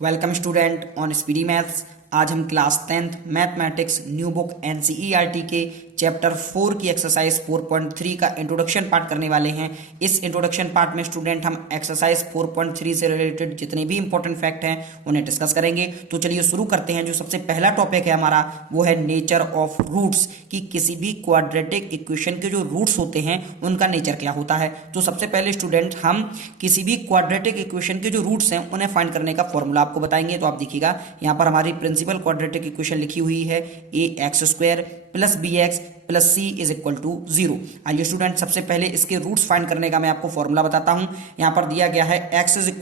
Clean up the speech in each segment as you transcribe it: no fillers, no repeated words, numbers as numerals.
Welcome student on speedy maths. आज हम class 10th mathematics new book NCERT के chapter 4 की एक्सरसाइज 4.3 का इंट्रोडक्शन पार्ट करने वाले हैं। इस इंट्रोडक्शन पार्ट में स्टूडेंट हम एक्सरसाइज 4.3 से रिलेटेड जितने भी इंपॉर्टेंट फैक्ट हैं उन्हें डिस्कस करेंगे। तो चलिए शुरू करते हैं। जो सबसे पहला टॉपिक है हमारा वो है नेचर ऑफ रूट्स, कि किसी भी क्वाड्रेटिक इक्वेशन के जो रूट्स होते हैं उनका नेचर क्या होता है। तो सबसे पहले स्टूडेंट हम किसी भी क्वाड्रेटिक इक्वेशन के जो रूट्स हैं उन्हें फाइंड करने का फॉर्मूला आपको बताएंगे। तो आप देखिएगा यहाँ पर हमारी प्रिंसिपल क्वाड्रेटिक इक्वेशन लिखी हुई है ax² + bx + c = 0। आइए स्टूडेंट सबसे पहले इसके रूट्स फाइंड करने का मैं आपको फॉर्मूला बताता हूं। यहां पर दिया गया है x = -b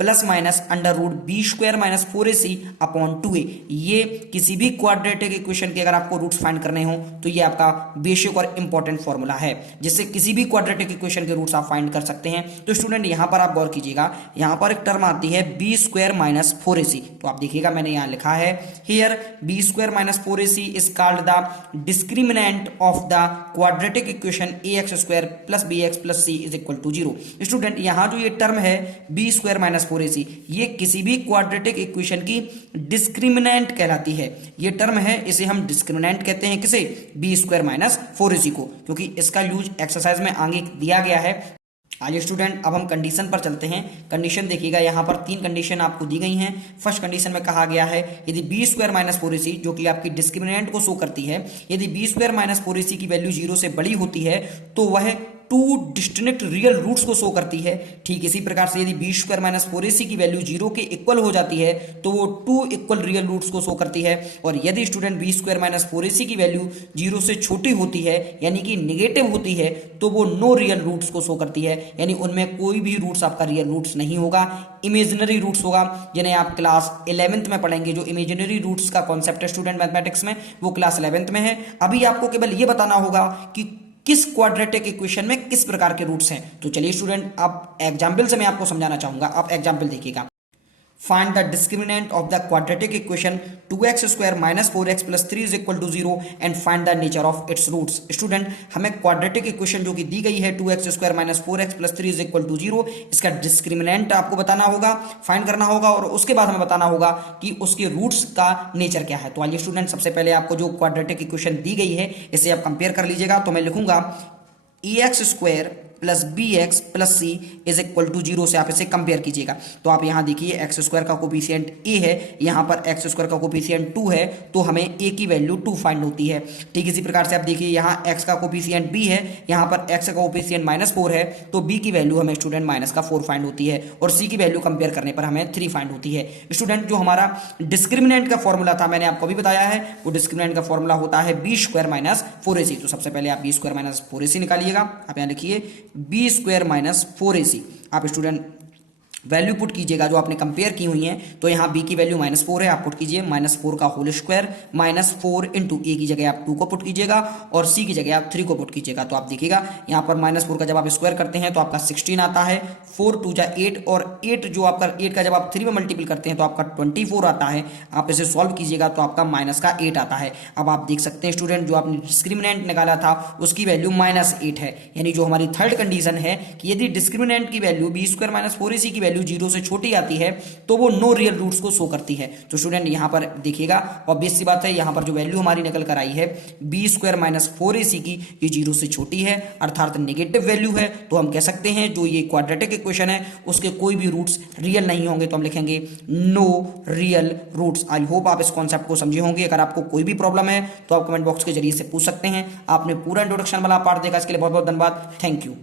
± √b² - 4ac/2a। ये किसी भी क्वाड्रेटिक इक्वेशन के अगर आपको रूट्स फाइंड करने हो तो ये आपका बेसिक और इंपॉर्टेंट फॉर्मूला है, जिससे किसी भी क्वाड्रेटिक इक्वेशन के रूट्स आप फाइंड कर सकते हैं। तो स्टूडेंट यहां पर आप गौर कीजिएगा, यहां पर एक टर्म आती है b² - 4ac। तो आप देखिएगा मैंने यहां लिखा है here b² - 4ac is called the discriminant of the quadratic equation ax² + bx + c = 0। Student यहां जो ये टर्म है b² - 4ac ये किसी भी क्वाड्रेटिक इक्वेशन की डिस्क्रिमिनेंट कहलाती है। ये टर्म है, इसे हम डिस्क्रिमिनेंट कहते हैं, किसे? b² - 4ac को, क्योंकि इसका यूज एक्सरसाइज में आगे दिया गया है। आइए स्टूडेंट अब हम कंडीशन पर चलते हैं। कंडीशन देखिएगा, यहाँ पर 3 कंडीशन आपको दी गई हैं। फर्स्ट कंडीशन में कहा गया है यदि b² - 4ac जो कि आपकी डिस्क्रिमिनेंट को शो करती है, यदि b² - 4ac की वैल्यू 0 से बड़ी होती है तो वह 2 डिस्टिंक्ट रियल रूट्स को शो करती है। ठीक इसी प्रकार से यदि b² - 4ac की वैल्यू 0 के इक्वल हो जाती है तो वो 2 इक्वल रियल रूट्स को शो करती है। और यदि स्टूडेंट b² - 4ac की वैल्यू 0 से छोटी होती है यानी कि निगेटिव होती है तो वो नो रियल रूट्स को शो करती है, यानी उनमें कोई भी रूट्स आपका रियल रूट्स नहीं होगा, इमेजिनरी रूट्स होगा, जिन्हें आप क्लास 11th में पढ़ेंगे। जो इमेजिनरी रूट्स का कॉन्सेप्ट है स्टूडेंट मैथमेटिक्स में वो क्लास 11th में है। अभी आपको केवल ये बताना होगा कि किस क्वाड्रेटिक इक्वेशन में किस प्रकार के रूट्स हैं। तो चलिए स्टूडेंट अब एग्जाम्पल से मैं आपको समझाना चाहूंगा। आप एग्जाम्पल देखिएगा। Find the discriminant of the quadratic equation 2x² - 4x + 3 = 0 and find the nature of its roots। Student हमें क्वाड्रेटिक इक्वेशन जो कि दी गई है 2x² - 4x + 3 = 0, इसका डिस्क्रिमिनेंट आपको बताना होगा, फाइंड करना होगा और उसके बाद हमें बताना होगा कि उसके रूट्स का नेचर क्या है। तो आइए स्टूडेंट सबसे पहले आपको जो क्वाड्रेटिक इक्वेशन दी गई है इसे आप कंपेयर कर लीजिएगा। तो मैं लिखूंगा ax² + bx + c = 0 से आप इसे कंपेयर कीजिएगा। तो आप यहां देखिए x² का कोफिशिएंट a है, यहां पर x² का कोफिशिएंट 2 है, तो हमें a की वैल्यू 2 फाइंड होती है। ठीक इसी प्रकार से आप देखिए यहां x का कोफिशिएंट b है, यहां पर x का कोफिशिएंट -4 है, तो b की वैल्यू हमें स्टूडेंट -4 फाइंड होती है और c की वैल्यू कंपेयर करने पर हमें 3 फाइंड होती है। स्टूडेंट जो हमारा डिस्क्रिमिनेंट का फॉर्मूला था मैंने आपको अभी बताया है, वो डिस्क्रिमिनेंट का फॉर्मूला होता है b² - 4ac। तो सबसे पहले आप b² - 4ac निकालिएगा। आप यहां लिखिए b² - 4ac। आप स्टूडेंट वैल्यू पुट कीजिएगा जो आपने कंपेयर की हुई है। तो यहाँ b की वैल्यू -4 है, आप पुट कीजिए -4 का होल स्क्वायर -4 × a की जगह आप 2 को पुट कीजिएगा और c की जगह आप 3 को पुट कीजिएगा। तो आप देखिएगा यहाँ पर -4 का जब आप स्क्वायर करते हैं तो आपका 16 आता है, 4 × 2 = 8 और 8 जो आपका 8 का जब आप 3 में मल्टीपल करते हैं तो आपका 24 आता है। आप इसे सॉल्व कीजिएगा तो आपका -8 आता है। अब आप देख सकते हैं स्टूडेंट जो आपने डिस्क्रिमिनेंट निकाला था उसकी वैल्यू -8 है, यानी जो हमारी थर्ड कंडीशन है कि यदि डिस्क्रिमिनेंट की वैल्यू b² - 4ac की वैल्यू 0 से छोटी आती है तो वो नो रियल रूट्स को शो करती है। तो स्टूडेंट यहां पर देखिएगा ऑब्वियस सी बात है, यहां पर जो वैल्यू हमारी निकल कर आई है b² - 4ac की, ये 0 से छोटी है अर्थात नेगेटिव वैल्यू है। तो हम कह सकते हैं जो ये क्वाड्रेटिक इक्वेशन है उसके कोई भी रूट्स रियल नहीं होंगे, तो हम लिखेंगे no real roots. I hope आप इस कॉन्सेप्ट को समझे होंगे। अगर आपको कोई भी प्रॉब्लम है तो आप कमेंट बॉक्स के जरिए से पूछ सकते हैं। आपने पूरा इंट्रोडक्शन वाला पार्ट देखा, इसके लिए बहुत बहुत धन्यवाद। Thank you.